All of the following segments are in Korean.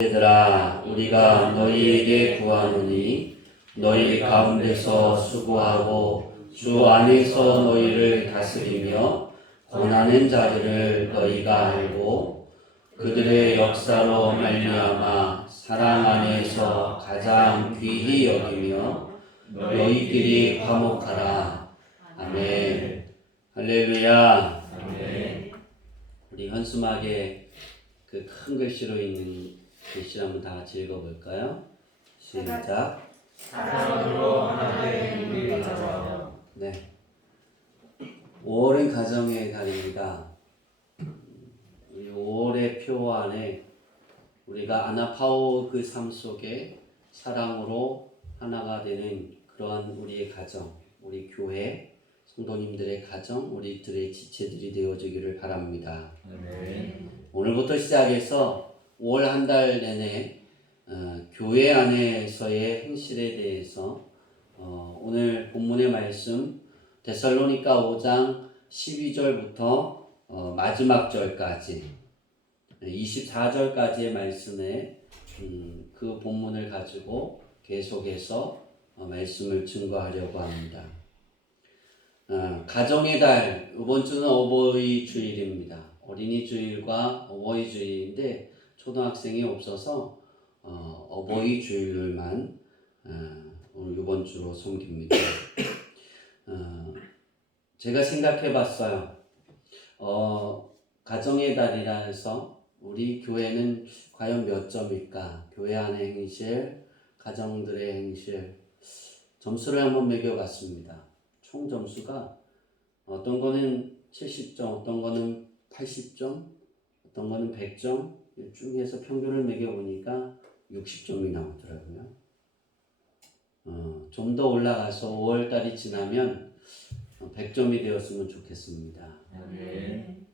얘들아, 우리가 너희에게 구하노니 너희 가운데서 수고하고 주 안에서 너희를 다스리며 권하는 자들을 너희가 알고 그들의 역사로 말미암아 사랑 안에서 가장 귀히 여기며 너희끼리 화목하라. 아멘. 할렐루야. 아멘. 우리 현수막에 그 큰 글씨로 있는 글씨 한번 다 같이 읽어볼까요? 시작. 사랑으로 하나 된 우리 가정. 네. 5월은 가정의 달입니다. 이 5월의 표 안에 우리가 아나파오 그 삶 속에 사랑으로 하나가 되는 그러한 우리의 가정, 우리 교회, 성도님들의 가정, 우리들의 지체들이 되어지기를 바랍니다. 아멘. 오늘부터 시작해서 5월 한 달 내내 교회 안에서의 행실에 대해서 오늘 본문의 말씀 데살로니가 5장 12절부터 마지막 절까지 24절까지의 말씀에 그 본문을 가지고 계속해서 말씀을 증거하려고 합니다. 가정의 달, 이번 주는 어버이 주일입니다. 어린이 주일과 어버이 주일인데 초등학생이 없어서 어버이 주일만 오늘 이번 주로 섬깁니다. 제가 생각해 봤어요. 가정의 달이라 해서 우리 교회는 과연 몇 점일까? 교회 안의 행실, 가정들의 행실 점수를 한번 매겨봤습니다. 총 점수가 어떤 거는 70점, 어떤 거는 80점, 어떤 거는 100점 중에서 평균을 매겨보니까 60점이 나오더라고요. 좀 더 올라가서 5월달이 지나면 100점이 되었으면 좋겠습니다. 아멘.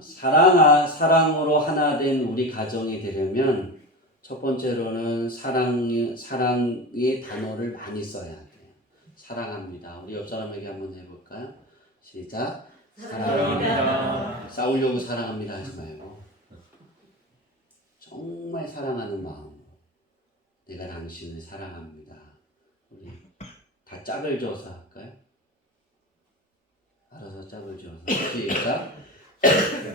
사랑으로 하나 된 우리 가정이 되려면 첫 번째로는 사랑의 단어를 많이 써야 돼요. 사랑합니다. 우리 옆 사람에게 한번 해볼까요? 시작. 사랑합니다. 싸우려고 사랑합니다 하지 말고 정말 사랑하는 마음으로 내가 당신을 사랑합니다. 우리 다 짝을 지어서 할까요? 알아서 짝을 지어서 시작.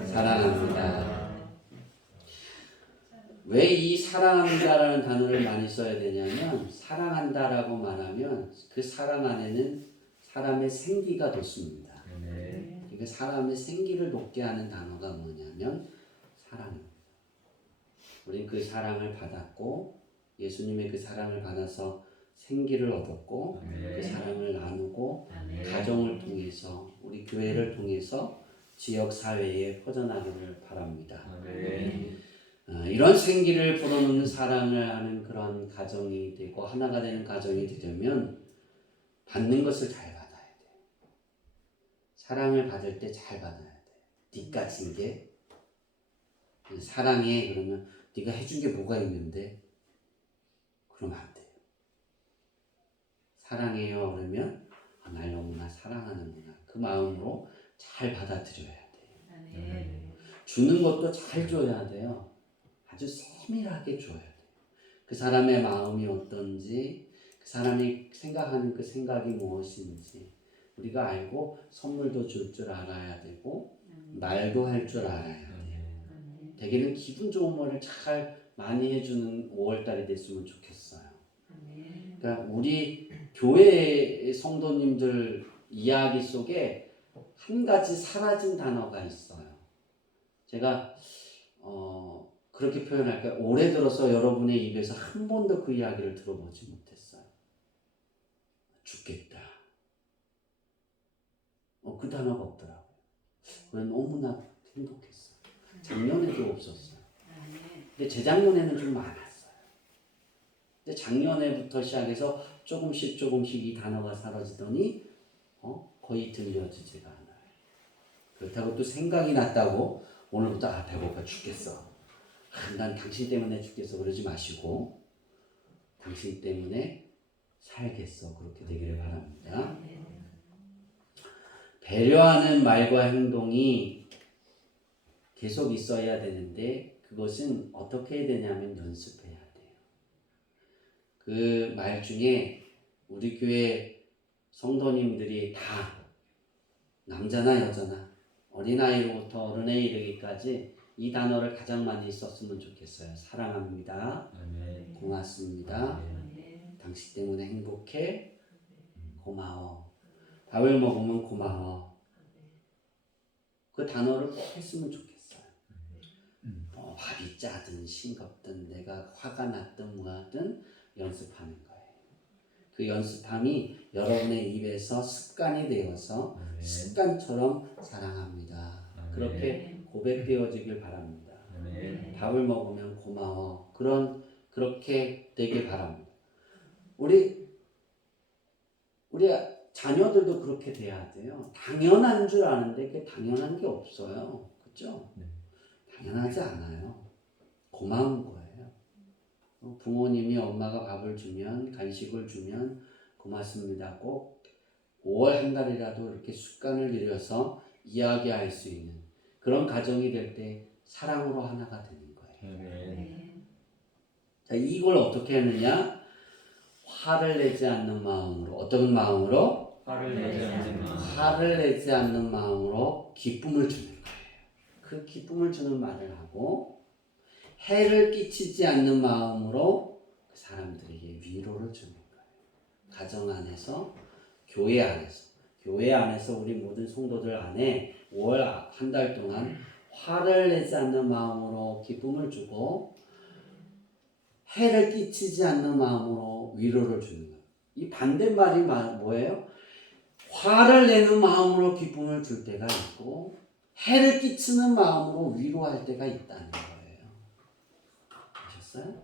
사랑합니다. 왜 이 사랑합니다라는 단어를 많이 써야 되냐면 사랑한다라고 말하면 그 사랑 안에는 사람의 생기가 돋습니다. 그러니까 사람의 생기를 돋게 하는 단어가 뭐냐면 사랑입니다. 우린 그 사랑을 받았고 예수님의 그 사랑을 받아서 생기를 얻었고 그 사랑을 나누고 가정을 통해서 우리 교회를 통해서 지역 사회에 퍼져나가기를 바랍니다. 이런 생기를 불어넣는 사랑을 하는 그런 가정이 되고 하나가 되는 가정이 되려면 받는 것을 잘 받아야 돼요. 사랑을 받을 때 잘 받아야 돼요. 네가 진 게 사랑해 그러면 네가 해준 게 뭐가 있는데 그러면 안 돼요. 사랑해요 그러면 날 너무나 사랑하는구나 그 마음으로 잘 받아들여야 돼요. 주는 것도 잘 줘야 돼요. 아주 세밀하게 줘야 돼요. 그 사람의 마음이 어떤지, 그 사람이 생각하는 그 생각이 무엇인지 우리가 알고 선물도 줄 줄 알아야 되고 말도 할 줄 알아야 돼요. 대개는 기분 좋은 말을 잘 많이 해주는 5월달이 됐으면 좋겠어요. 그러니까 우리 교회 성도님들 이야기 속에 한 가지 사라진 단어가 있어요. 제가 그렇게 표현할까요? 올해 들어서 여러분의 입에서 한 번도 그 이야기를 들어보지 못했어요. 죽겠다. 그 단어가 없더라고요. 그건 너무나 행복했어요. 작년에도 없었어요. 근데 재작년에는 좀 많았어요. 근데 작년에부터 시작해서 조금씩 이 단어가 사라지더니 거의 들려지지가 않아요. 그렇다고 또 생각이 났다고 오늘부터 배고파 죽겠어. 난 당신 때문에 죽겠어 그러지 마시고 당신 때문에 살겠어 그렇게 되기를 바랍니다. 배려하는 말과 행동이 계속 있어야 되는데 그것은 어떻게 해야 되냐면 연습해야 돼요. 그 말 중에 우리 교회 성도님들이 다 남자나 여자나 어린아이로부터 어른에 이르기까지 이 단어를 가장 많이 썼으면 좋겠어요. 사랑합니다. 아멘. 고맙습니다. 아멘. 당신 때문에 행복해. 고마워. 밥을 먹으면 고마워. 그 단어를 꼭 했으면 좋겠어요. 밥이 짜든 싱겁든 내가 화가 났든 뭐하든 연습하는 거예요. 그 연습함이 여러분의 입에서 습관이 되어서 습관처럼 사랑합니다. 그렇게 고백되어지길 바랍니다. 밥을 먹으면 고마워. 그렇게 되길 바랍니다. 우리 자녀들도 그렇게 돼야 돼요. 당연한 줄 아는데 그게 당연한 게 없어요. 그렇죠? 당연하지 않아요. 고마운 거예요. 부모님이 엄마가 밥을 주면 간식을 주면 고맙습니다. 꼭 5월 한 달이라도 이렇게 습관을 들여서 이야기할 수 있는 그런 가정이 될 때 사랑으로 하나가 되는 거예요. 자, 이걸 어떻게 하느냐? 화를 내지 않는 마음으로. 어떤 마음으로? 화를 내지 않는 마음으로 기쁨을 주는 거예요. 그 기쁨을 주는 말을 하고 해를 끼치지 않는 마음으로 그 사람들에게 위로를 주는 거예요. 가정 안에서, 교회 안에서 우리 모든 성도들 안에 5월 한 달 동안 화를 내지 않는 마음으로 기쁨을 주고 해를 끼치지 않는 마음으로 위로를 주는 거예요. 이 반대말이 뭐예요? 화를 내는 마음으로 기쁨을 줄 때가 있고 해를 끼치는 마음으로 위로할 때가 있다는 거예요. 아셨어요?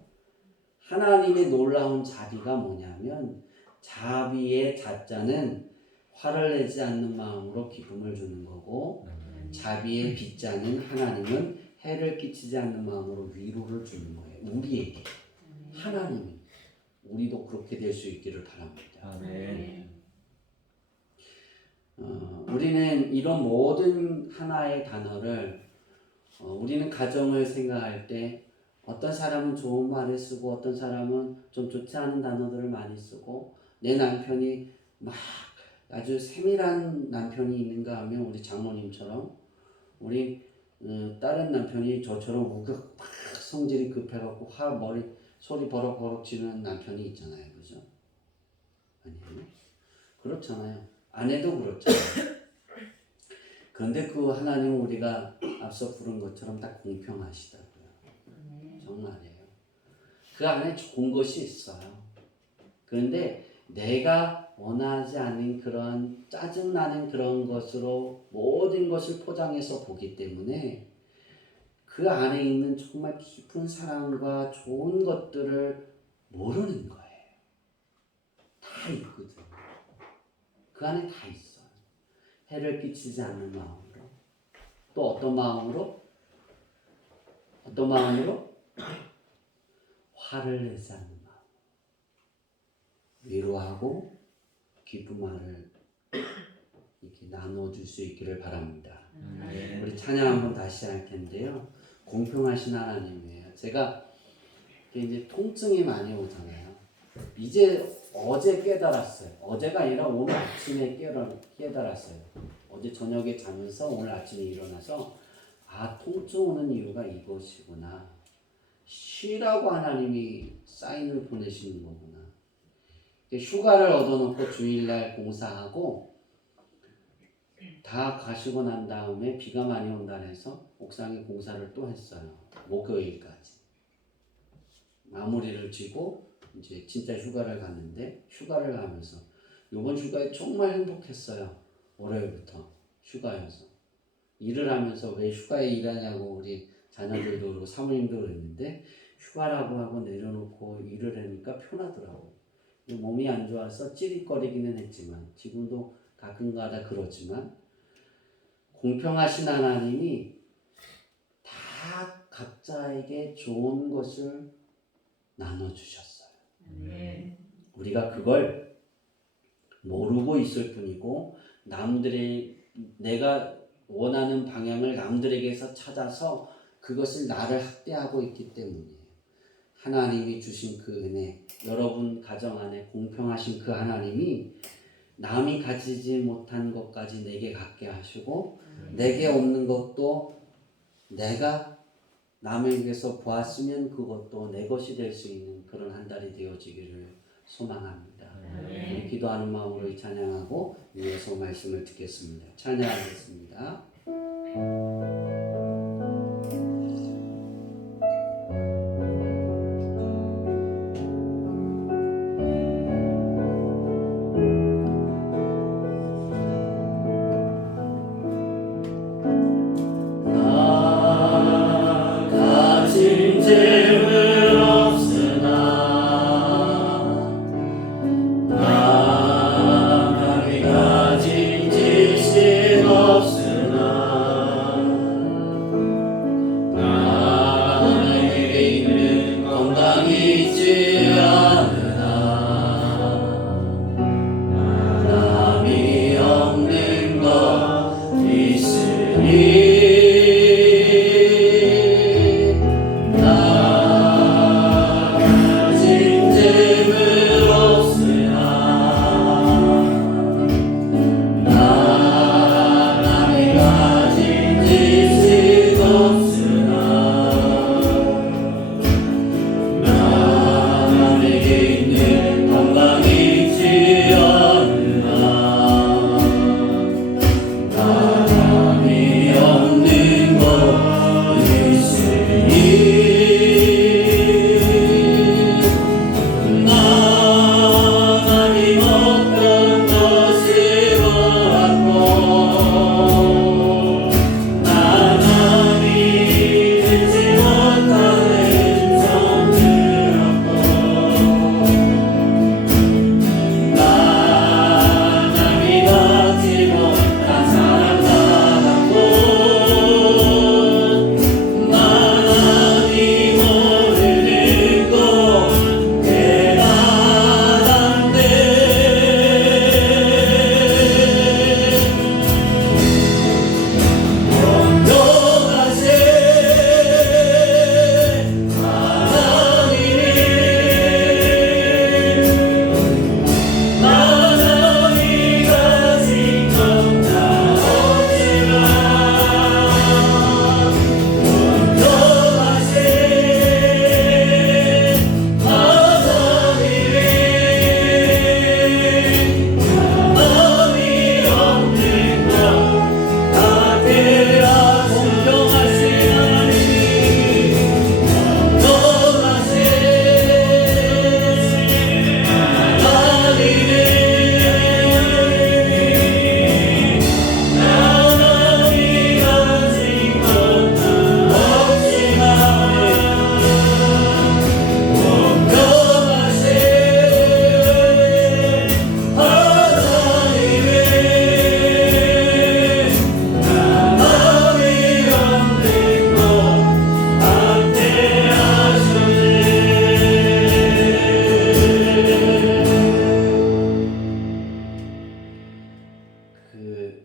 하나님의 놀라운 자비가 뭐냐면 자비의 자자는 화를 내지 않는 마음으로 기쁨을 주는 거고 자비의 빗자는 하나님은 해를 끼치지 않는 마음으로 위로를 주는 거예요. 우리에게. 하나님이. 우리도 그렇게 될 수 있기를 바랍니다. 아멘. 우리는 이런 모든 하나의 단어를 우리는 가정을 생각할 때 어떤 사람은 좋은 말을 쓰고 어떤 사람은 좀 좋지 않은 단어들을 많이 쓰고 내 남편이 막 아주 세밀한 남편이 있는가 하면 우리 장모님처럼 우리 다른 남편이 저처럼 우격 막 성질이 급해갖고 소리 버럭버럭 지르는 남편이 있잖아요. 그죠? 아니에요? 그렇잖아요. 아내도 그렇잖아요. 그런데 그 하나님은 우리가 앞서 부른 것처럼 다 공평하시다고요. 정말이에요. 그 안에 좋은 것이 있어요. 그런데 내가 원하지 않는 그런 짜증나는 그런 것으로 모든 것을 포장해서 보기 때문에 그 안에 있는 정말 깊은 사랑과 좋은 것들을 모르는 거예요. 다 있거든. 그 안에 다 있어요. 해를 끼치지 않는 마음으로. 또 어떤 마음으로? 어떤 마음으로? 화를 내지 않는 마음. 위로하고 기쁜 말을 이렇게 나눠줄 수 있기를 바랍니다. 우리 찬양 한번 다시 할 텐데요. 공평하신 하나님이에요. 제가 이제 통증이 많이 오잖아요. 어제 깨달았어요. 어제가 아니라 오늘 아침에 깨달았어요. 어제 저녁에 자면서 오늘 아침에 일어나서 통증 오는 이유가 이것이구나. 쉬라고 하나님이 사인을 보내시는 거구나. 휴가를 얻어놓고 주일날 공사하고 다 가시고 난 다음에 비가 많이 온다 해서 옥상에 공사를 또 했어요. 목요일까지. 마무리를 지고 이제 진짜 휴가를 갔는데 휴가를 가면서 이번 휴가에 정말 행복했어요. 월요일부터 휴가여서. 일을 하면서 왜 휴가에 일하냐고 우리 자녀들도 그러고 사모님도 그랬는데 휴가라고 하고 내려놓고 일을 하니까 편하더라고요. 몸이 안 좋아서 찌릿거리기는 했지만 지금도 가끔가다 그렇지만 공평하신 하나님이 다 각자에게 좋은 것을 나눠주셨어요. 우리가 그걸 모르고 있을 뿐이고 내가 원하는 방향을 남들에게서 찾아서 그것을 나를 학대하고 있기 때문이에요. 하나님이 주신 그 은혜, 여러분 가정 안에 공평하신 그 하나님이 남이 가지지 못한 것까지 내게 갖게 하시고 내게 없는 것도 내가 남에게서 보았으면 그것도 내 것이 될 수 있는 그런 한 달이 되어지기를 소망합니다. 우리 기도하는 마음으로 찬양하고 이어서 말씀을 듣겠습니다. 찬양하겠습니다.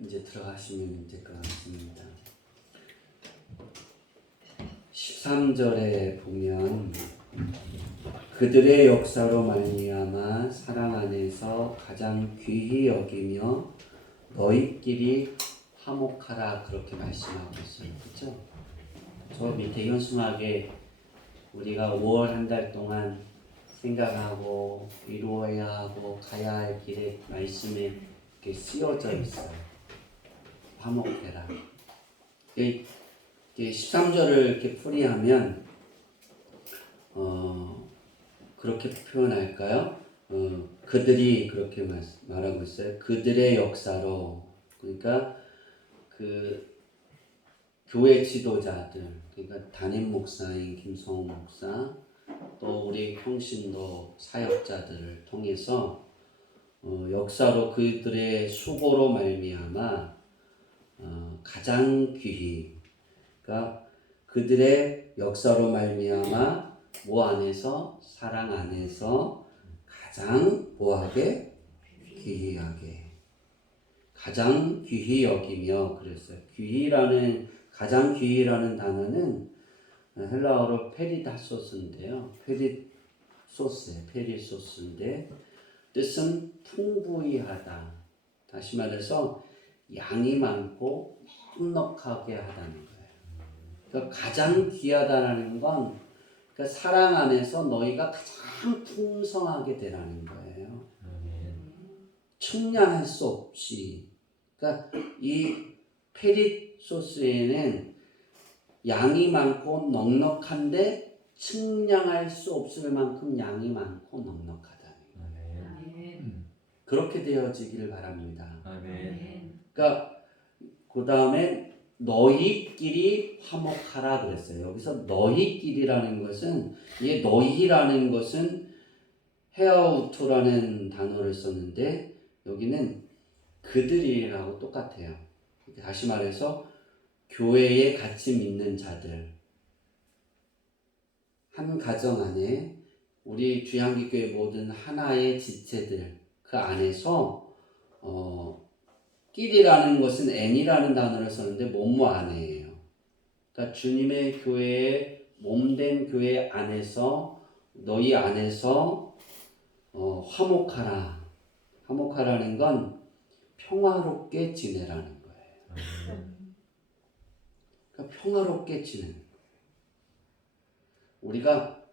이제 들어가시면 될 것 같습니다. 13절에 보면 그들의 역사로 말미암아 사랑 안에서 가장 귀히 여기며 너희끼리 화목하라 그렇게 말씀하고 있어요. 그렇죠? 저 밑에 현순하게 우리가 5월 한 달 동안 생각하고 이루어야 하고 가야 할 길에 말씀에 이렇게 쓰여져 있어요. 화목해라. 13절을 이렇게 풀이하면 그렇게 표현할까요? 그들이 그렇게 말하고 있어요. 그들의 역사로, 그러니까 그 교회 지도자들, 그러니까 담임 목사인 김성호 목사, 또 우리 평신도 사역자들을 통해서 역사로 그들의 수고로 말미암아 가장 귀히, 그러니까 그들의 역사로 말미암아 뭐 안에서, 사랑 안에서 가장 뭐하게, 귀히하게, 가장 귀히 여기며 그랬어요. 귀히라는, 가장 귀히라는 단어는 헬라어로 페리다소스인데요. 페리소스인데 뜻은 풍부히 하다. 다시 말해서 양이 많고 넉넉하게 하다는 거예요. 그러니까 가장 귀하다라는 건 그러니까 사랑 안에서 너희가 가장 풍성하게 되라는 거예요. 측량할 수 없이. 그러니까 이 페리소스에는 양이 많고 넉넉한데 측량할 수 없을 만큼 양이 많고 넉넉하다는 거예요. 그렇게 되어지기를 바랍니다. 그러니까 그 다음에 너희끼리 화목하라 그랬어요. 여기서 너희끼리라는 것은 이 너희라는 것은 헤아우토라는 단어를 썼는데 여기는 그들이라고 똑같아요. 다시 말해서 교회에 같이 믿는 자들, 한 가정 안에 우리 주양기교회 모든 하나의 지체들 그 안에서 끼리라는 것은 N이라는 단어를 썼는데 몸모 안에예요. 그러니까 주님의 교회에 몸된 교회 안에서 너희 안에서 화목하라. 화목하라는 건 평화롭게 지내라는 거예요. 그러니까 평화롭게 지내는 거예요. 우리가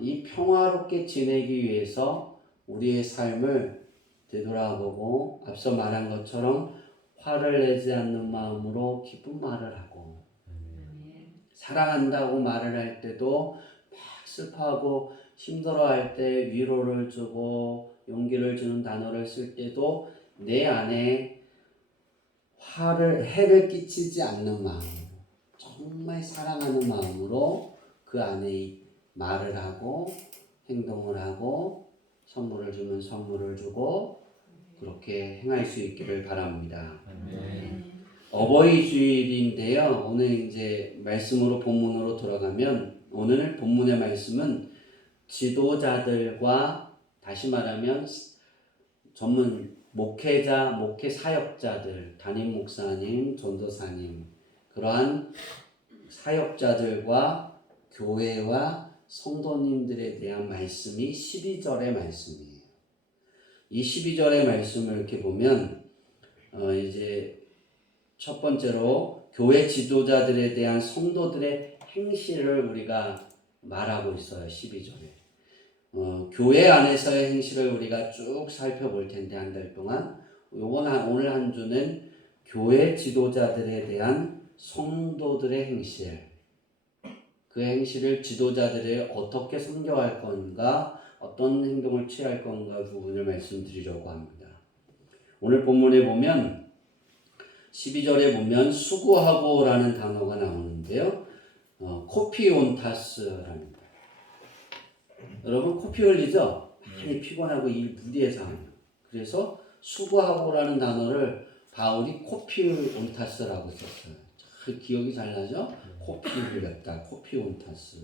이 평화롭게 지내기 위해서 우리의 삶을 되돌아보고 앞서 말한 것처럼 화를 내지 않는 마음으로 기쁜 말을 하고 사랑한다고 말을 할 때도 막 슬퍼하고 힘들어할 때 위로를 주고 용기를 주는 단어를 쓸 때도 내 안에 해를 끼치지 않는 마음, 정말 사랑하는 마음으로 그 안에 말을 하고 행동을 하고 선물을 주면 선물을 주고 그렇게 행할 수 있기를 바랍니다. 어버이 주일인데요. 오늘 이제 말씀으로 본문으로 돌아가면 오늘 본문의 말씀은 지도자들과 다시 말하면 전문 목회자, 목회 사역자들, 담임 목사님, 전도사님 그러한 사역자들과 교회와 성도님들에 대한 말씀이 12절의 말씀이에요. 이 12절의 말씀을 이렇게 보면 이제 첫 번째로 교회 지도자들에 대한 성도들의 행실을 우리가 말하고 있어요. 12절에. 교회 안에서의 행실을 우리가 쭉 살펴볼 텐데 한 달 동안 오늘 한 주는 교회 지도자들에 대한 성도들의 행실 그 행실을 지도자들이 어떻게 섬겨할 건가 어떤 행동을 취할 건가 부분을 말씀드리려고 합니다. 오늘 본문에 보면 12절에 보면 수고하고 라는 단어가 나오는데요. 코피온타스라는 거예요. 여러분 코피 흘리죠? 많이 피곤하고 일 무리해서 하면. 그래서 수고하고라는 단어를 바울이 코피온타스라고 썼어요. 잘 기억이 잘 나죠? 코피 흘렸다. 코피온타스.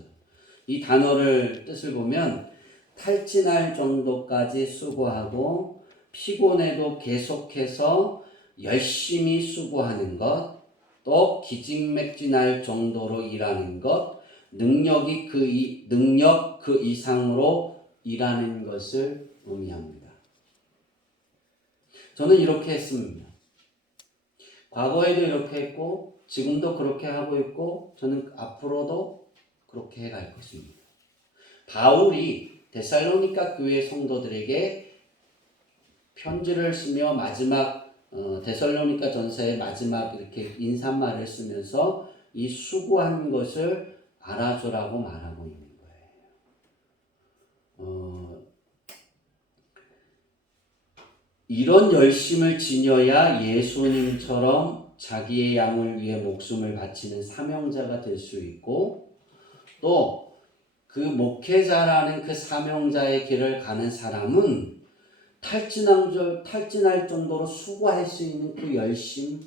이 단어를 뜻을 보면 탈진할 정도까지 수고하고 피곤해도 계속해서 열심히 수고하는 것, 또 기진맥진할 정도로 일하는 것, 능력 그 이상으로 일하는 것을 의미합니다. 저는 이렇게 했습니다. 과거에도 이렇게 했고 지금도 그렇게 하고 있고 저는 앞으로도 그렇게 해갈 것입니다. 바울이 데살로니가 교회 성도들에게 편지를 쓰며 마지막 데살로니가 전서의 마지막 이렇게 인사말을 쓰면서 이 수고한 것을 알아주라고 말하고 있는 거예요. 이런 열심을 지녀야 예수님처럼 자기의 양을 위해 목숨을 바치는 사명자가 될 수 있고 또 그 목회자라는 그 사명자의 길을 가는 사람은 탈진할 정도로 수고할 수 있는 그 열심,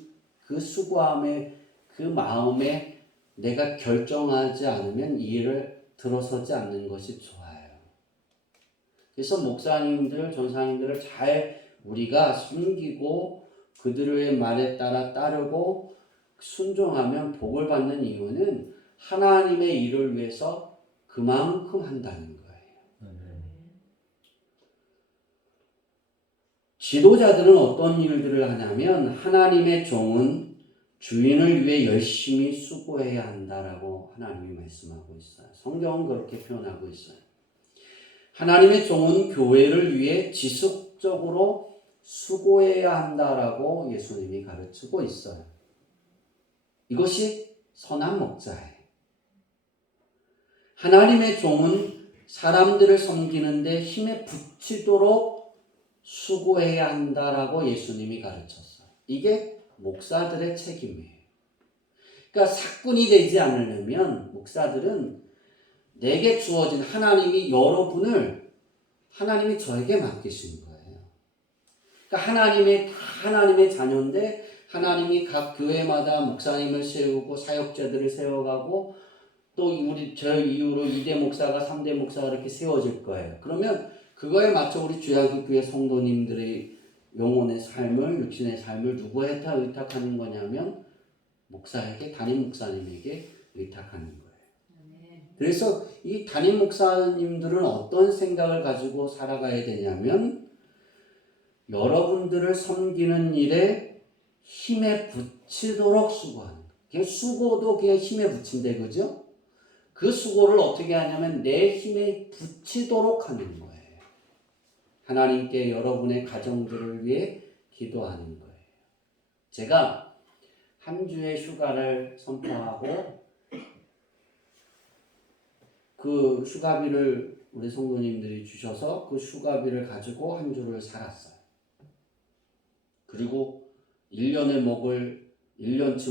그 수고함의 그 마음에 내가 결정하지 않으면 이 일을 들어서지 않는 것이 좋아요. 그래서 목사님들, 전사님들을 잘 우리가 섬기고 그들의 말에 따라 따르고 순종하면 복을 받는 이유는 하나님의 일을 위해서 그만큼 한다는 거예요. 지도자들은 어떤 일들을 하냐면 하나님의 종은 주인을 위해 열심히 수고해야 한다라고 하나님이 말씀하고 있어요. 성경은 그렇게 표현하고 있어요. 하나님의 종은 교회를 위해 지속적으로 수고해야 한다라고 예수님이 가르치고 있어요. 이것이 선한 목자예요. 하나님의 종은 사람들을 섬기는데 힘에 부치도록 수고해야 한다라고 예수님이 가르쳤어요. 이게 목사들의 책임이에요. 그러니까 사꾼이 되지 않으려면 목사들은 내게 주어진 하나님이 하나님이 저에게 맡기신 거예요. 그러니까 하나님의 자녀인데 하나님이 각 교회마다 목사님을 세우고 사역자들을 세워가고 또 저 이후로 2대 목사가 3대 목사가 이렇게 세워질 거예요. 그러면 그거에 맞춰 우리 주야기 교회 성도님들의 영혼의 삶을, 육신의 삶을 누구에게 의탁하는 거냐면 목사에게, 담임 목사님에게 의탁하는 거예요. 그래서 이 담임 목사님들은 어떤 생각을 가지고 살아가야 되냐면 여러분들을 섬기는 일에 힘에 부치도록 수고하는 거예요. 수고도 그냥 힘에 부친대, 그죠? 그 수고를 어떻게 하냐면 내 힘에 부치도록 하는 거예요. 하나님께 여러분의 가정들을 위해 기도하는 거예요. 제가 한 주의 휴가를 선포하고 그 휴가비를 우리 성도님들이 주셔서 그 휴가비를 가지고 한 주를 살았어요. 그리고 1년치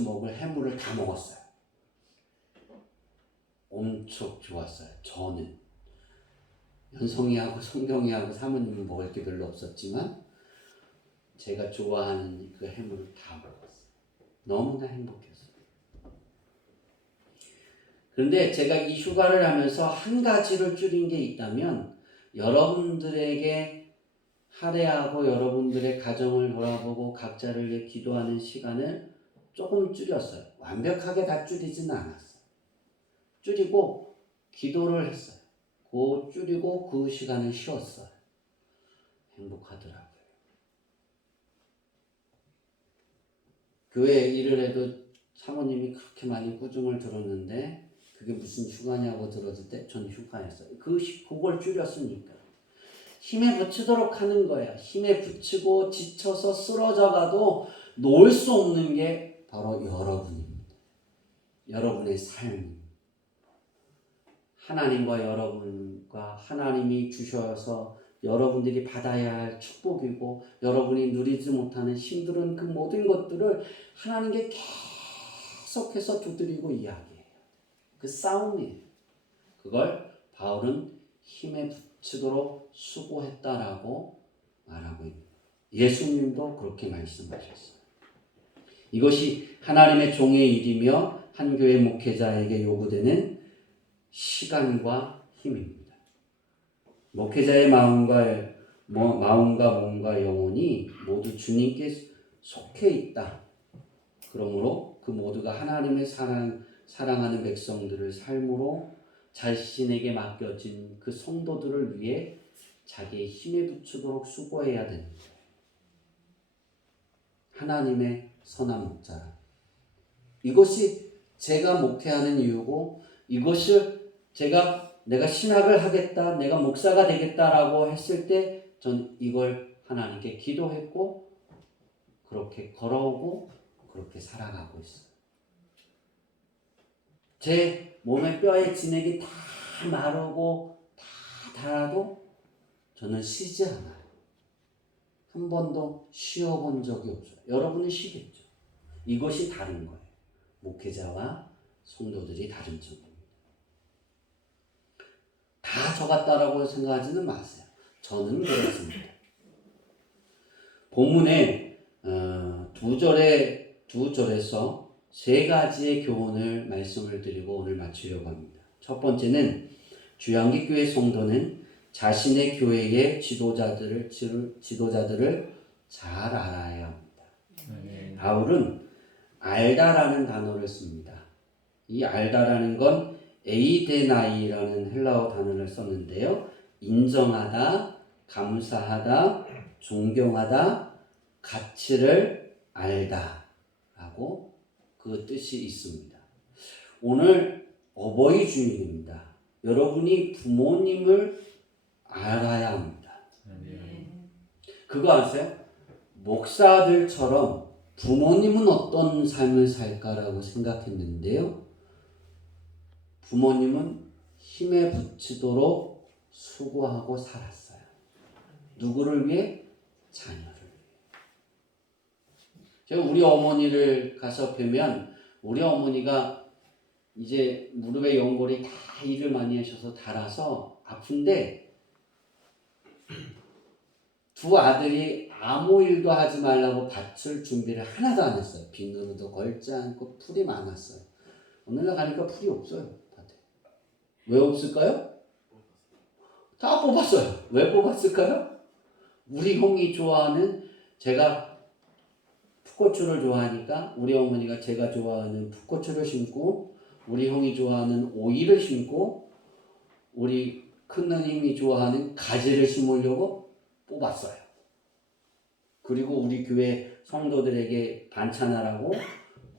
먹을 해물을 다 먹었어요. 엄청 좋았어요. 저는 연성이하고 성경이하고 사모님은 먹을 게 별로 없었지만 제가 좋아하는 그 해물을 다 먹었어요. 너무나 행복했어요. 그런데 제가 이 휴가를 하면서 한 가지를 줄인 게 있다면 여러분들에게 할애하고 여러분들의 가정을 돌아보고 각자를 위해 기도하는 시간을 조금 줄였어요. 완벽하게 다 줄이지는 않았어요. 줄이고 기도를 했어요. 줄이고 그 시간을 쉬었어요. 행복하더라고요. 교회 일을 해도 사모님이 그렇게 많이 꾸중을 들었는데 그게 무슨 휴가냐고 들었을 때 전 휴가였어요. 그걸 줄였으니까. 힘에 부치도록 하는 거야. 힘에 부치고 지쳐서 쓰러져가도 놓을 수 없는 게 바로 여러분입니다. 여러분의 삶. 하나님과 여러분과 하나님이 주셔서 여러분들이 받아야 할 축복이고 여러분이 누리지 못하는 힘든 그 모든 것들을 하나님께 계속해서 두드리고 이야기해요. 그 싸움이에요. 그걸 바울은 힘에 부치도록 수고했다라고 말하고 있는 거예요. 예수님도 그렇게 말씀하셨어요. 이것이 하나님의 종의 일이며 한 교회 목회자에게 요구되는 시간과 힘입니다. 목회자의 마음과 몸과 영혼이 모두 주님께 속해 있다. 그러므로 그 모두가 하나님의 사랑하는 백성들을 삶으로 자신에게 맡겨진 그 성도들을 위해 자기의 힘에 부치도록 수고해야 되는 거예요. 하나님의 선한 목자라. 이것이 제가 목회하는 이유고 이것을 내가 신학을 하겠다, 내가 목사가 되겠다라고 했을 때 전 이걸 하나님께 기도했고 그렇게 걸어오고 그렇게 살아가고 있어요. 제 몸의 뼈에 진액이 다 마르고 다 닳아도 저는 쉬지 않아요. 한 번도 쉬어본 적이 없어요. 여러분은 쉬겠죠. 이것이 다른 거예요. 목회자와 성도들이 다른 점입니다. 다 저 같다라고 생각하지는 마세요. 저는 그렇습니다. 본문에 두 절에서 세 가지의 교훈을 말씀을 드리고 오늘 마치려고 합니다. 첫 번째는 주양기 교회 성도는 자신의 교회의 지도자들을 잘 알아야 합니다. 바울은 알다라는 단어를 씁니다. 이 알다라는 건 에이데나이라는 헬라어 단어를 썼는데요. 인정하다, 감사하다, 존경하다, 가치를 알다 라고 그 뜻이 있습니다. 오늘 어버이 주일입니다. 여러분이 부모님을 알아야 합니다. 그거 아세요? 목사들처럼 부모님은 어떤 삶을 살까라고 생각했는데요. 부모님은 힘에 부치도록 수고하고 살았어요. 누구를 위해? 자녀를 위해. 제가 우리 어머니를 가서 뵈면 우리 어머니가 이제 무릎에 연골이 다 일을 많이 하셔서 닳아서 아픈데 두 아들이 아무 일도 하지 말라고 밭을 준비를 하나도 안 했어요. 비누로도 걸지 않고 풀이 많았어요. 오늘날 가니까 풀이 없어요. 밭에. 왜 없을까요? 다 뽑았어요. 왜 뽑았을까요? 우리 형이 좋아하는, 제가 풋고추를 좋아하니까 우리 어머니가 제가 좋아하는 풋고추를 심고 우리 형이 좋아하는 오이를 심고 우리 큰누님이 좋아하는 가지를 심으려고 뽑았어요. 그리고 우리 교회 성도들에게 반찬하라고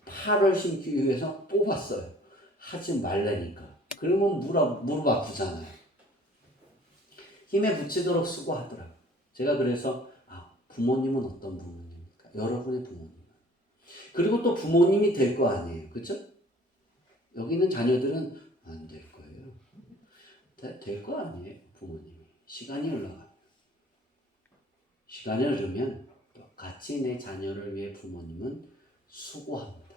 파를 심기 위해서 뽑았어요. 하지 말라니까. 그러면 무릎 아프잖아요. 힘에 부치도록 수고하더라고요. 제가 그래서 부모님은 어떤 부모님입니까? 여러분의 부모님. 그리고 또 부모님이 될 거 아니에요. 그렇죠? 여기 있는 자녀들은 안 될 거예요. 될 거 아니에요. 부모님이. 시간이 흘러가요. 시간이 흐르면 똑같이 내 자녀를 위해 부모님은 수고합니다.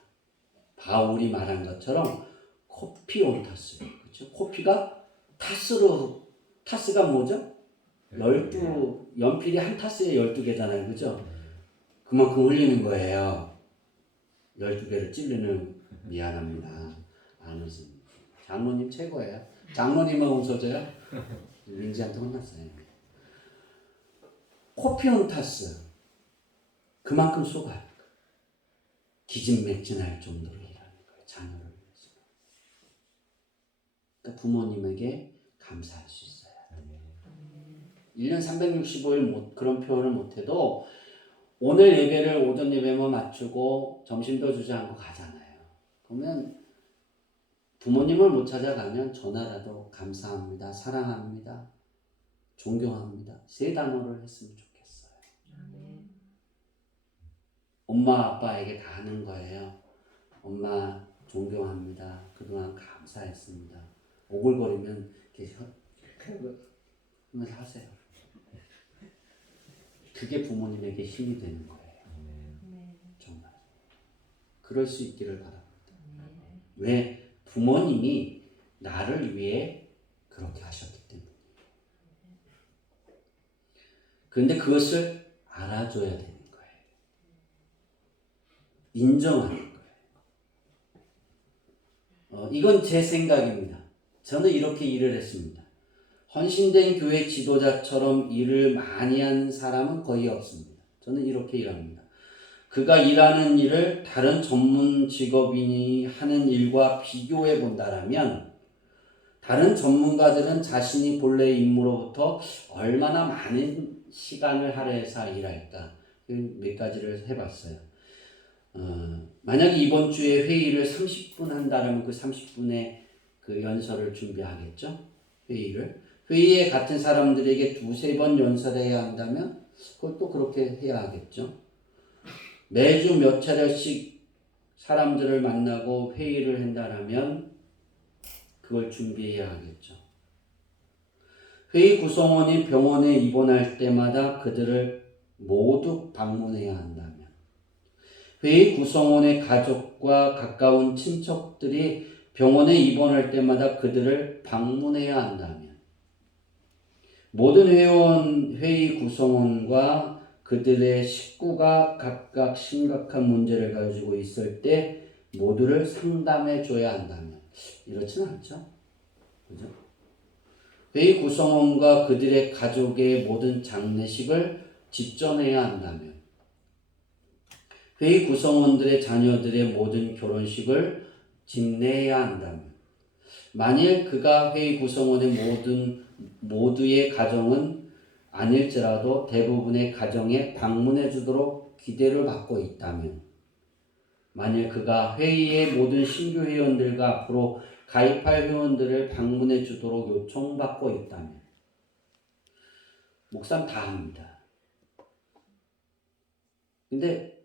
바울이 말한 것처럼 코피온타스. 그렇죠? 코피가 타스가 뭐죠? 12, 연필이 한 타스에 12개잖아요. 그죠? 그만큼 흘리는 거예요. 12개를 찔르는, 미안합니다. 안 웃습니다. 장로님 최고예요. 장로님만 웃어줘요? 민지한테 혼났어요. 코피온타스. 그만큼 수고할 거예요. 기진맥진할 정도로 일하는 거예요. 자녀를 위해서. 그러니까 부모님에게 감사할 수 있어요. 1년 365일 그런 표현을 못해도 오늘 예배를 오전 예배만 맞추고 점심도 주지 않고 가잖아요. 그러면 부모님을 못 찾아가면 전화라도 감사합니다, 사랑합니다, 존경합니다. 3단어를 했으면 좋겠어요. 엄마 아빠에게 다 하는 거예요. 엄마 존경합니다. 그동안 감사했습니다. 오글거리면 이렇게 하세요. 그게 부모님에게 힘이 되는 거예요. 정말. 그럴 수 있기를 바랍니다. 왜? 부모님이 나를 위해 그렇게 하셨기 때문에. 그런데 그것을 알아줘야 되는 거예요. 인정하는 거예요. 이건 제 생각입니다. 저는 이렇게 일을 했습니다. 헌신된 교회 지도자처럼 일을 많이 한 사람은 거의 없습니다. 저는 이렇게 일합니다. 그가 일하는 일을 다른 전문 직업인이 하는 일과 비교해 본다라면 다른 전문가들은 자신이 본래의 임무로부터 얼마나 많은 시간을 할애해서 일할까? 몇 가지를 해봤어요. 만약에 이번 주에 회의를 30분 한다면 그 30분의 그 연설을 준비하겠죠? 회의에 같은 사람들에게 2-3번 연설해야 한다면 그것도 그렇게 해야 하겠죠. 매주 몇 차례씩 사람들을 만나고 회의를 한다면 그걸 준비해야 하겠죠. 회의 구성원이 병원에 입원할 때마다 그들을 모두 방문해야 한다면, 회의 구성원의 가족과 가까운 친척들이 병원에 입원할 때마다 그들을 방문해야 한다면, 모든 회의 구성원과 그들의 식구가 각각 심각한 문제를 가지고 있을 때 모두를 상담해 줘야 한다면, 이렇지는 않죠. 그죠? 회의 구성원과 그들의 가족의 모든 장례식을 집전해야 한다면, 회의 구성원들의 자녀들의 모든 결혼식을 집례해야 한다면, 만일 그가 회의 구성원의 모두의 가정은 아닐지라도 대부분의 가정에 방문해 주도록 기대를 받고 있다면, 만일 그가 회의의 모든 신규 회원들과 앞으로 가입할 회원들을 방문해 주도록 요청받고 있다면, 목사는 다 합니다. 근데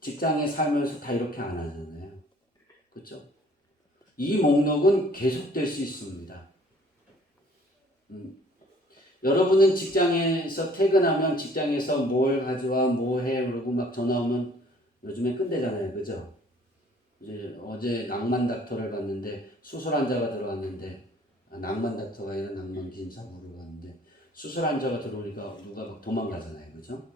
직장에 살면서 다 이렇게 안 하잖아요. 그렇죠? 이 목록은 계속될 수 있습니다. 여러분은 직장에서 퇴근하면 직장에서 뭘 가져와 뭐 해 그러고 막 전화 오면 요즘에 끝내잖아요. 그죠? 이제 어제 낭만 닥터를 봤는데 수술 환자가 들어왔는데 낭만 닥터가 아니라 낭만 김사부로 갔는데 수술 환자가 들어오니까 누가 막 도망가잖아요. 그죠?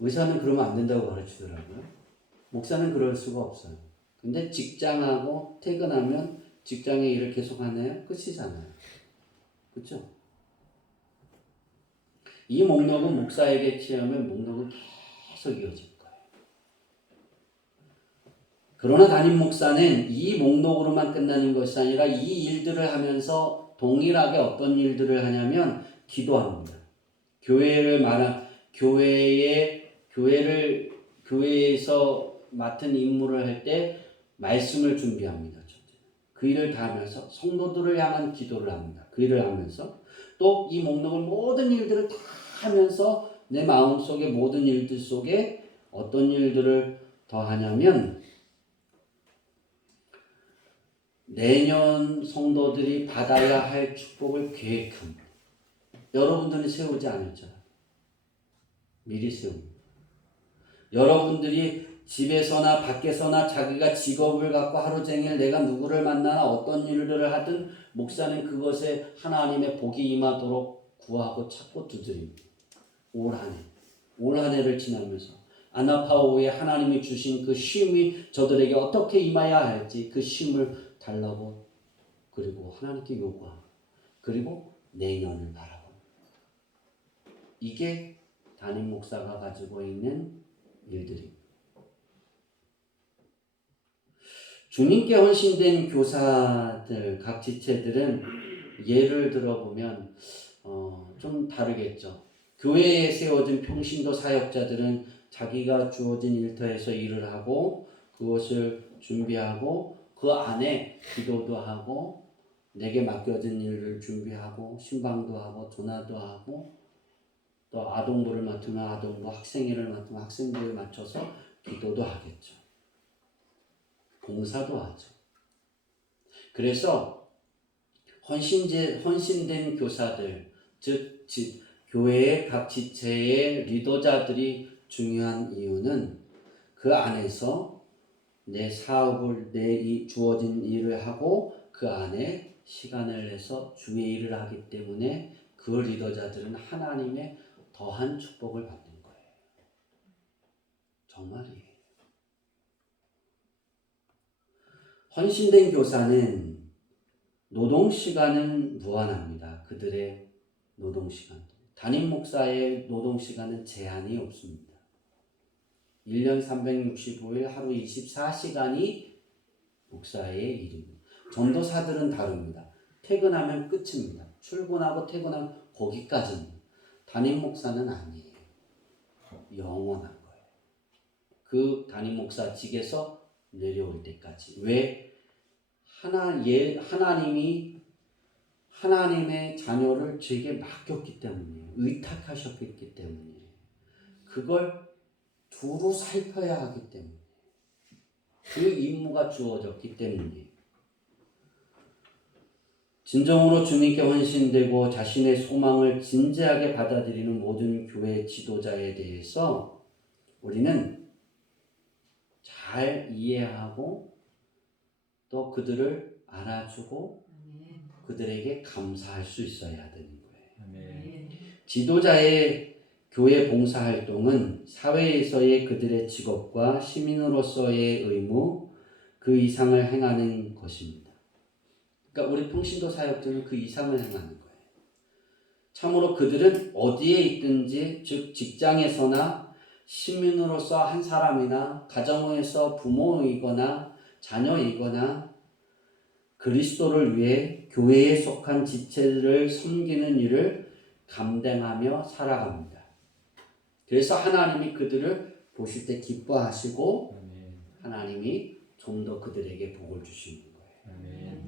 의사는 그러면 안 된다고 가르치더라고요. 목사는 그럴 수가 없어요. 근데 직장하고 퇴근하면 직장의 일을 계속 하나요? 끝이잖아요. 그렇죠? 이 목록은 목사에게 치우면 목록은 계속 이어질 거예요. 그러나 담임 목사는 이 목록으로만 끝나는 것이 아니라 이 일들을 하면서 동일하게 어떤 일들을 하냐면 기도합니다. 교회에서 맡은 임무를 할 때 말씀을 준비합니다. 그 일을 다 하면서 성도들을 향한 기도를 합니다. 그 일을 하면서 또 이 목록을 모든 일들을 다 하면서 내 마음속에 모든 일들 속에 어떤 일들을 더 하냐면 내년 성도들이 받아야 할 축복을 계획합니다. 여러분들은 세우지 않았죠. 미리 세웁니다. 여러분들이 집에서나 밖에서나 자기가 직업을 갖고 하루 종일 내가 누구를 만나나 어떤 일들을 하든 목사는 그것에 하나님의 복이 임하도록 구하고 찾고 두드립니다. 올 한 해를 지나면서 아나파오에 하나님이 주신 그 쉼이 저들에게 어떻게 임해야 할지 그 쉼을 달라고 그리고 하나님께 요구하고 그리고 내년을 바라봅니다. 이게 담임 목사가 가지고 있는 일들입니다. 주님께 헌신된 교사들, 각 지체들은 예를 들어보면 좀 다르겠죠. 교회에 세워진 평신도 사역자들은 자기가 주어진 일터에서 일을 하고 그것을 준비하고 그 안에 기도도 하고 내게 맡겨진 일을 준비하고 신방도 하고 전화도 하고 또 아동부를 맡으면 아동부, 학생회를 맡으면 학생부에 맞춰서 기도도 하겠죠. 봉사도 하죠. 그래서 헌신된 교사들, 즉 교회의 각 지체의 리더자들이 중요한 이유는 그 안에서 내 사업을 내 주어진 일을 하고 그 안에 시간을 내서 주의 일을 하기 때문에 그 리더자들은 하나님의 더한 축복을 받는 거예요. 정말이에요. 헌신된 교사는 노동시간은 무한합니다. 그들의 노동시간. 담임 목사의 노동시간은 제한이 없습니다. 1년 365일 하루 24시간이 목사의 일입니다. 전도사들은 다릅니다. 퇴근하면 끝입니다. 출근하고 퇴근하면 거기까지입니다. 담임 목사는 아니에요. 영원한 거예요. 그 담임 목사직에서 내려올 때까지. 왜? 하나님이 하나님의 자녀를 제게 맡겼기 때문이에요. 의탁하셨기 때문이에요. 그걸 두루 살펴야 하기 때문이에요. 그 임무가 주어졌기 때문이에요. 진정으로 주님께 헌신되고 자신의 소망을 진지하게 받아들이는 모든 교회 지도자에 대해서 우리는 잘 이해하고 또 그들을 알아주고 그들에게 감사할 수 있어야 되는 거예요. 지도자의 교회 봉사활동은 사회에서의 그들의 직업과 시민으로서의 의무, 그 이상을 행하는 것입니다. 그러니까 우리 평신도 사역자는 그 이상을 행하는 거예요. 참으로 그들은 어디에 있든지 즉 직장에서나 시민으로서 한 사람이나 가정에서 부모이거나 자녀이거나 그리스도를 위해 교회에 속한 지체들을 섬기는 일을 감당하며 살아갑니다. 그래서 하나님이 그들을 보실 때 기뻐하시고 하나님이 좀 더 그들에게 복을 주시는 거예요.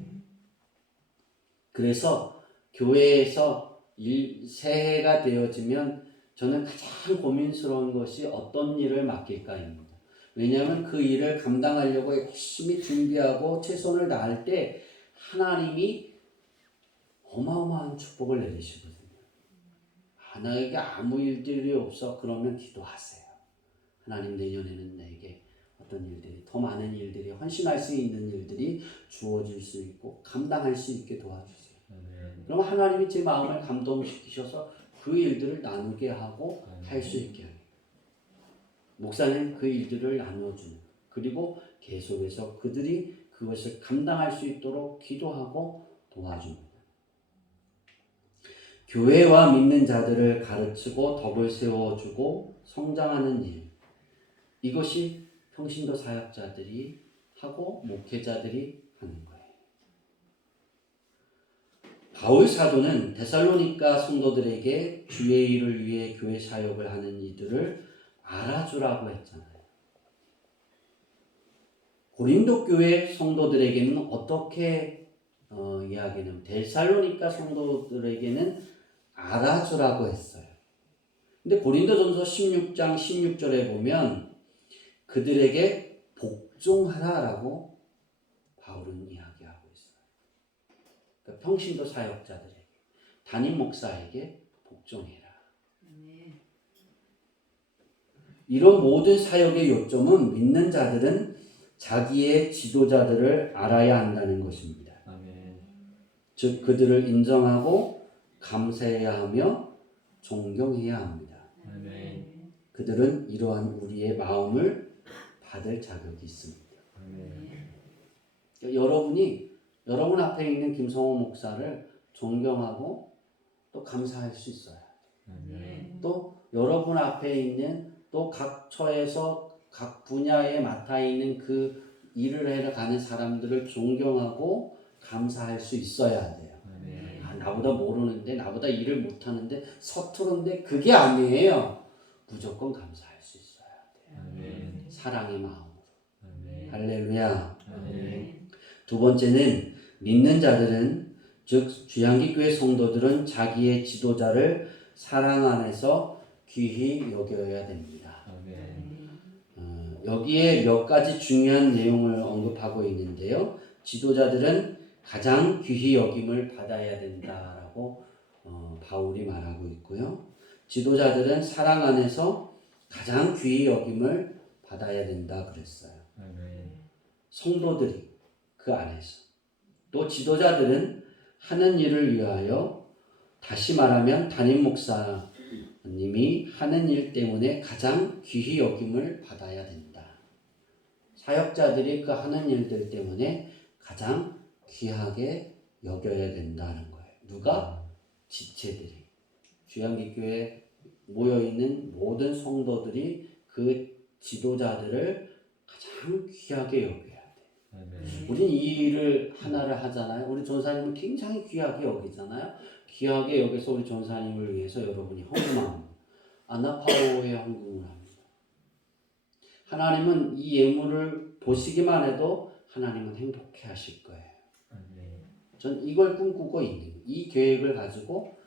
그래서 교회에서 새해가 되어지면 저는 가장 고민스러운 것이 어떤 일을 맡길까입니다. 왜냐하면 그 일을 감당하려고 열심히 준비하고 최선을 다할 때 하나님이 어마어마한 축복을 내리시거든요. 나에게 아무 일들이 없어. 그러면 기도하세요. 하나님, 내년에는 내게 어떤 일들이, 더 많은 일들이, 헌신할 수 있는 일들이 주어질 수 있고 감당할 수 있게 도와주세요. 그럼 하나님이 제 마음을 감동시키셔서 그 일들을 나누게 하고 할 수 있게 합니다. 목사님 그 일들을 나누어주는, 그리고 계속해서 그들이 그것을 감당할 수 있도록 기도하고 도와줍니다. 교회와 믿는 자들을 가르치고 덕을 세워주고 성장하는 일, 이것이 평신도 사역자들이 하고 목회자들이 하는 거예요. 바울 사도는 데살로니가 성도들에게 주의 일을 위해 교회 사역을 하는 이들을 알아주라고 했잖아요. 고린도 교회 성도들에게는 어떻게 이야기는, 데살로니가 성도들에게는 알아주라고 했어요. 근데 고린도전서 16장 16절에 보면 그들에게 복종하라라고 바울은 이야기하고 있어요. 그러니까 평신도 사역자들에게, 담임 목사에게 복종해라. 이런 모든 사역의 요점은 믿는 자들은 자기의 지도자들을 알아야 한다는 것입니다. 즉 그들을 인정하고 감사해야 하며 존경해야 합니다. 그들은 이러한 우리의 마음을 받을 자격이 있습니다. 여러분이 여러분 앞에 있는 김성호 목사를 존경하고 또 감사할 수 있어요. 또 여러분 앞에 있는 또 각 처에서 각 분야에 맡아 있는 그 일을 해가는 사람들을 존경하고 감사할 수 있어야 돼요. 나보다 모르는데, 나보다 일을 못하는데, 서투른데, 그게 아니에요. 무조건 감사할 수 있어야 돼요. 사랑의 마음으로. 할렐루야. 두 번째는 믿는 자들은, 즉 주양기교회 성도들은 자기의 지도자를 사랑 안에서 귀히 여겨야 됩니다. 여기에 몇 가지 중요한 내용을 언급하고 있는데요. 지도자들은 가장 귀히 여김을 받아야 된다라고 바울이 말하고 있고요. 지도자들은 사랑 안에서 가장 귀히 여김을 받아야 된다 그랬어요. 성도들이 그 안에서, 또 지도자들은 하는 일을 위하여, 다시 말하면 담임 목사님이 하는 일 때문에 가장 귀히 여김을 받아야 된다. 사역자들이 그 하는 일들 때문에 가장 귀하게 여겨야 된다는 거예요. 누가? 지체들이. 주양기교회에 모여있는 모든 성도들이 그 지도자들을 가장 귀하게 여겨야 돼. 우린 이 일을 하나를 하잖아요. 우리 전사님을 굉장히 귀하게 여기잖아요. 귀하게 여기서 우리 전사님을 위해서 여러분이 헌금합니다. 아나파오에 헌금을 합니다. 하나님은 이 예물을 보시기만 해도 하나님은 행복해 하실 거예요. 전 이걸 꿈꾸고 있는, 이 계획을 가지고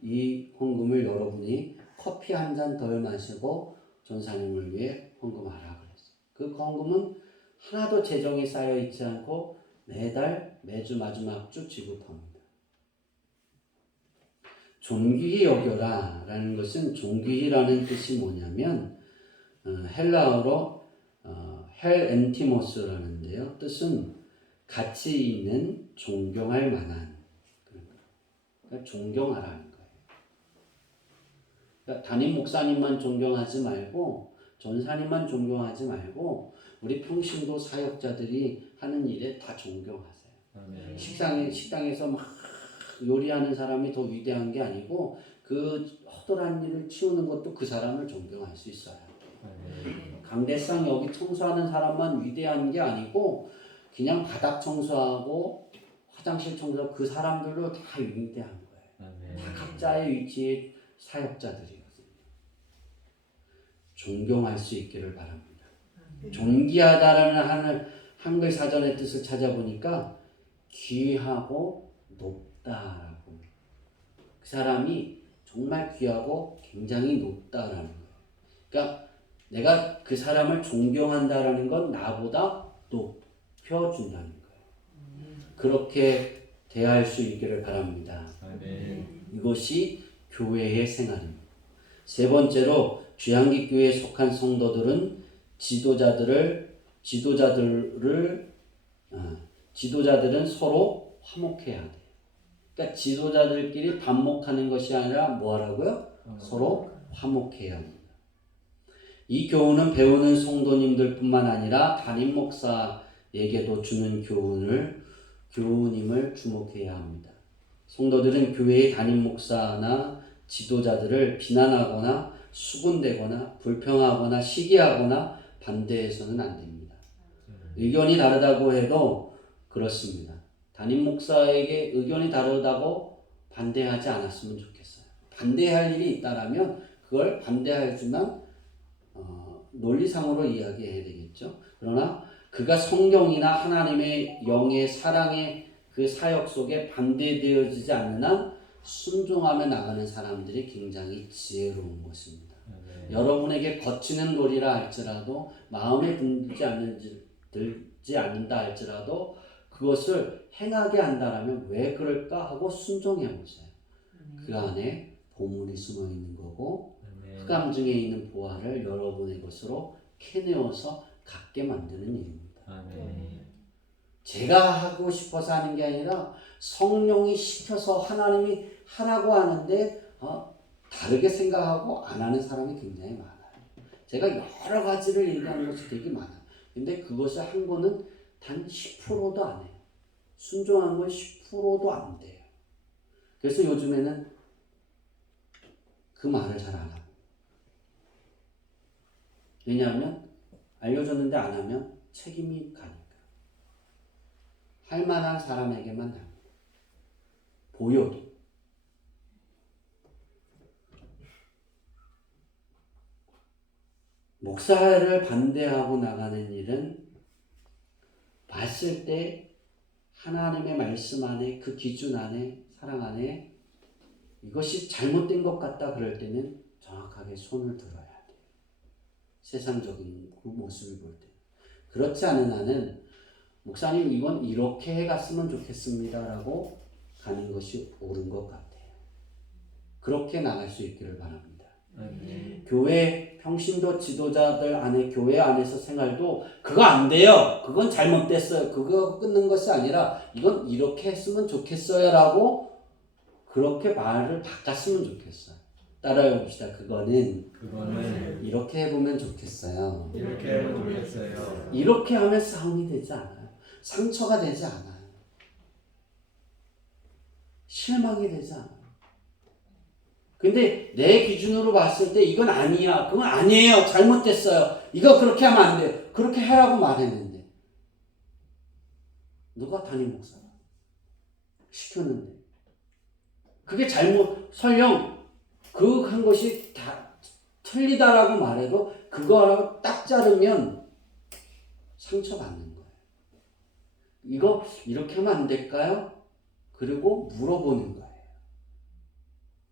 이 헌금을 여러분이 커피 한 잔 덜 마시고 전사님을 위해 헌금하라 그랬어요. 그 헌금은 하나도 재정이 쌓여 있지 않고 매달 매주 마지막 주 지급합니다. 존귀히 여겨라 라는 것은, 존귀히라는 뜻이 뭐냐면 헬라어로 헬엔티모스라는데요. 뜻은 가치 있는, 존경할 만한. 그러니까 존경하라는 거예요. 그러니까 담임 목사님만 존경하지 말고, 전사님만 존경하지 말고, 우리 평신도 사역자들이 하는 일에 다 존경하세요. 식당에서 막 요리하는 사람이 더 위대한 게 아니고, 그 허술한 일을 치우는 것도 그 사람을 존경할 수 있어야 돼요. 강대상 여기 청소하는 사람만 위대한 게 아니고 그냥 바닥 청소하고 화장실 청소하고 그 사람들도 다 위대한 거예요. 다 각자의 위치의 사역자들이거든요. 존경할 수 있기를 바랍니다. 존귀하다라는 한글 사전의 뜻을 찾아보니까 귀하고 높다라고. 그 사람이 정말 귀하고 굉장히 높다라는 거예요. 그러니까 내가 그 사람을 존경한다라는 건 나보다 높여준다는 거예요. 그렇게 대할 수 있기를 바랍니다. 이것이 교회의 생활입니다. 세 번째로 주양기 교회에 속한 성도들은 지도자들은 서로 화목해야 돼요. 그러니까 지도자들끼리 반목하는 것이 아니라 뭐 하라고요? 서로 화목해야 합니다. 이 교훈은 배우는 성도님들뿐만 아니라 담임 목사에게도 주는 교훈임을 주목해야 합니다. 성도들은 교회의 담임 목사나 지도자들을 비난하거나 수군대거나 불평하거나 시기하거나 반대해서는 안 됩니다. 의견이 다르다고 해도 그렇습니다. 담임 목사에게 의견이 다르다고 반대하지 않았으면 좋겠어요. 반대할 일이 있다라면 그걸 반대하지만 논리상으로 이야기해야 되겠죠. 그러나 그가 성경이나 하나님의 영의 사랑의 그 사역 속에 반대되어지지 않는 한 순종하며 나가는 사람들이 굉장히 지혜로운 것입니다. 여러분에게 거치는 놀이라 할지라도 마음에 들지 않는다 할지라도 그것을 행하게 한다라면 왜 그럴까 하고 순종해 보세요. 그 안에 보물이 숨어 있는 거고 흑암 중에 있는 보화를 여러분의 것으로 캐내어서 갖게 만드는 일입니다. 제가 하고 싶어서 하는 게 아니라 성령이 시켜서 하나님이 하라고 하는데 다르게 생각하고 안 하는 사람이 굉장히 많아요. 제가 여러 가지를 얘기하는 것이 되게 많아요. 근데 그것을 한 거는 단 10%도 안 해요. 순종한 건 10%도 안 돼요. 그래서 요즘에는 그 말을 잘 안 하고. 왜냐하면 알려줬는데 안 하면 책임이 가니까. 할 만한 사람에게만 합니다. 보여도. 목사를 반대하고 나가는 일은 봤을 때 하나님의 말씀 안에 그 기준 안에 사랑 안에 이것이 잘못된 것 같다 그럴 때는 정확하게 손을 들어야 돼요. 세상적인 그 모습을 볼 때. 그렇지 않은 한은 목사님 이건 이렇게 해갔으면 좋겠습니다 라고 가는 것이 옳은 것 같아요. 그렇게 나갈 수 있기를 바랍니다. 교회 평신도 지도자들 안에 교회 안에서 생활도 그거 안 돼요. 그건 잘못됐어요. 그거 끊는 것이 아니라 이건 이렇게 했으면 좋겠어요 라고 그렇게 말을 바꿨으면 좋겠어요. 따라해 봅시다. 그거는 이렇게 해보면 좋겠어요. 이렇게 하면 싸움이 되지 않아요. 상처가 되지 않아요. 실망이 되지 않아요. 근데 내 기준으로 봤을 때 이건 아니야. 그건 아니에요. 잘못됐어요. 이거 그렇게 하면 안 돼요. 그렇게 하라고 말했는데. 누가 담임 목사가 시켰는데. 그게 설령 그 한 것이 다 틀리다라고 말해도 그거라고 딱 자르면 상처받는 거예요. 이거 이렇게 하면 안 될까요? 그리고 물어보는 거예요.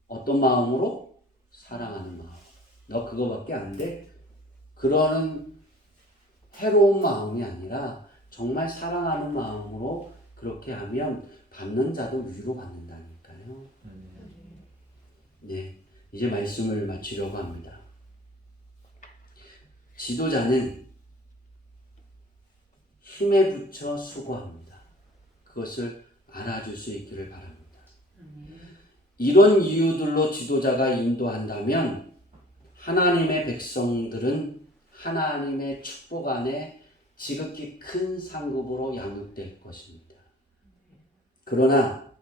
어떤 마음으로? 사랑하는 마음. 너 그거밖에 안 돼? 그러는 해로운 마음이 아니라 정말 사랑하는 마음으로 그렇게 하면 받는 자도 위로받는다니까요. 네, 이제 말씀을 마치려고 합니다. 지도자는 힘에 붙여 수고합니다. 그것을 알아줄 수 있기를 바랍니다. 이런 이유들로 지도자가 인도한다면 하나님의 백성들은 하나님의 축복 안에 지극히 큰 상급으로 양육될 것입니다. 그러나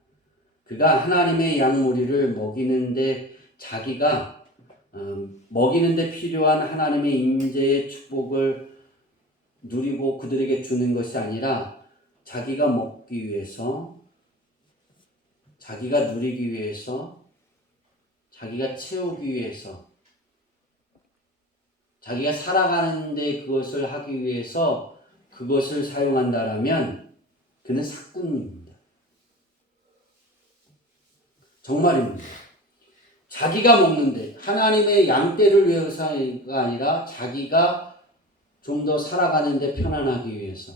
그가 하나님의 양무리를 먹이는데 자기가 먹이는 데 필요한 하나님의 임재의 축복을 누리고 그들에게 주는 것이 아니라 자기가 먹기 위해서, 자기가 누리기 위해서, 자기가 채우기 위해서, 자기가 살아가는데 그것을 하기 위해서 그것을 사용한다라면 그는 사꾼입니다. 정말입니다. 자기가 먹는데 하나님의 양떼를 위해서가 아니라 자기가 좀 더 살아가는데 편안하기 위해서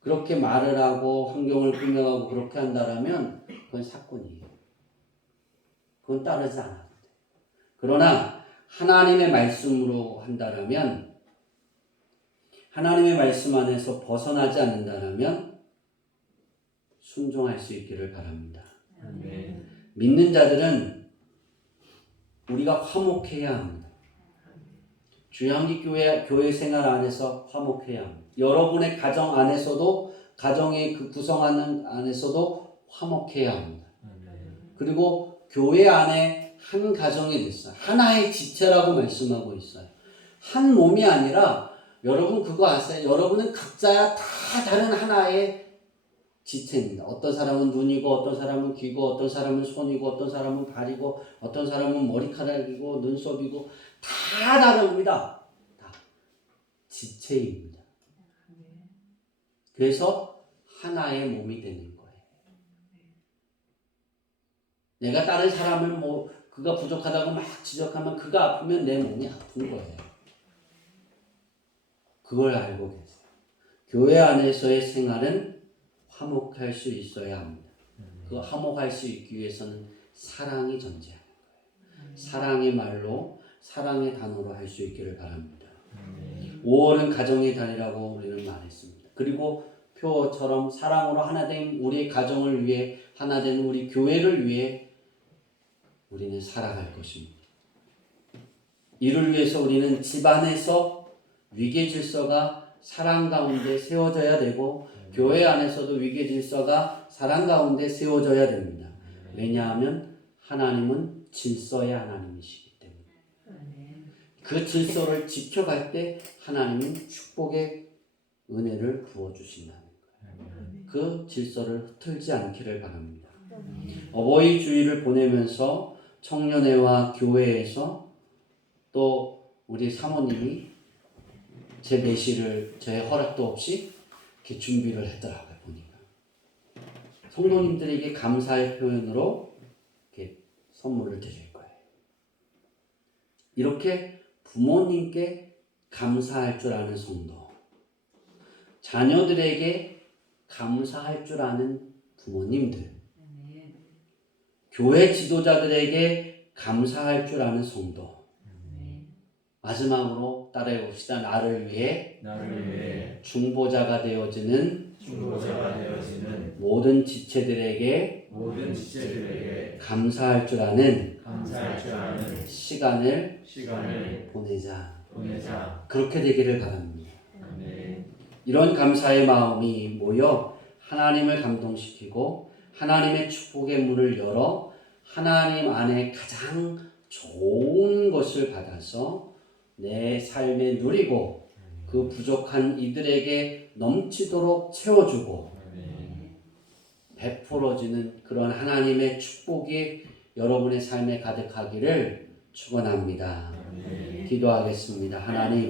그렇게 말을 하고 환경을 꾸며가고 그렇게 한다라면 그건 사꾼이에요. 그건 따르지 않아도 돼. 그러나 하나님의 말씀으로 한다라면, 하나님의 말씀 안에서 벗어나지 않는다라면 순종할 수 있기를 바랍니다. 아멘. 믿는 자들은 우리가 화목해야 합니다. 주양기교회 교회 생활 안에서 화목해야 합니다. 여러분의 가정 안에서도, 가정의 그 구성하는 안에서도 화목해야 합니다. 그리고 교회 안에 한 가정이 됐어요. 하나의 지체라고 말씀하고 있어요. 한 몸이 아니라 여러분 그거 아세요? 여러분은 각자 다 다른 하나의 지체입니다. 어떤 사람은 눈이고, 어떤 사람은 귀고, 어떤 사람은 손이고, 어떤 사람은 발이고, 어떤 사람은 머리카락이고, 눈썹이고, 다 다릅니다. 다 지체입니다. 그래서 하나의 몸이 되는 거예요. 내가 다른 사람을 그가 부족하다고 막 지적하면 그가 아프면 내 몸이 아픈 거예요. 그걸 알고 계세요. 교회 안에서의 생활은 화목할 수 있어야 합니다. 그 화목할 수 있기 위해서는 사랑이 존재하는 거예요. 사랑의 말로, 사랑의 단어로 할 수 있기를 바랍니다. 5월은 가정의 달이라고 우리는 말했습니다. 그리고 표처럼 사랑으로 하나 된 우리의 가정을 위해, 하나 된 우리 교회를 위해 우리는 살아갈 것입니다. 이를 위해서 우리는 집안에서 위계 질서가 사랑 가운데 세워져야 되고, 교회 안에서도 위계 질서가 사랑 가운데 세워져야 됩니다. 왜냐하면 하나님은 질서의 하나님이시기 때문에. 그 질서를 지켜갈 때 하나님은 축복의 은혜를 부어주신다는 거예요. 그 질서를 흩틀지 않기를 바랍니다. 어버이 주일을 보내면서 청년회와 교회에서 또 우리 사모님이 제 내시를 제 허락도 없이 이렇게 준비를 했더라고요. 보니까 성도님들에게 감사의 표현으로 이렇게 선물을 드릴 거예요. 이렇게 부모님께 감사할 줄 아는 성도, 자녀들에게 감사할 줄 아는 부모님들, 교회 지도자들에게 감사할 줄 아는 성도. 마지막으로 따라해 봅시다. 나를 위해 중보자가 되어지는 모든 지체들에게 감사할 줄 아는 시간을 보내자. 그렇게 되기를 바랍니다. 이런 감사의 마음이 모여 하나님을 감동시키고 하나님의 축복의 문을 열어 하나님 안에 가장 좋은 것을 받아서 내 삶에 누리고 그 부족한 이들에게 넘치도록 채워주고 베풀어지는 그런 하나님의 축복이 여러분의 삶에 가득하기를 축원합니다. 기도하겠습니다. 하나님,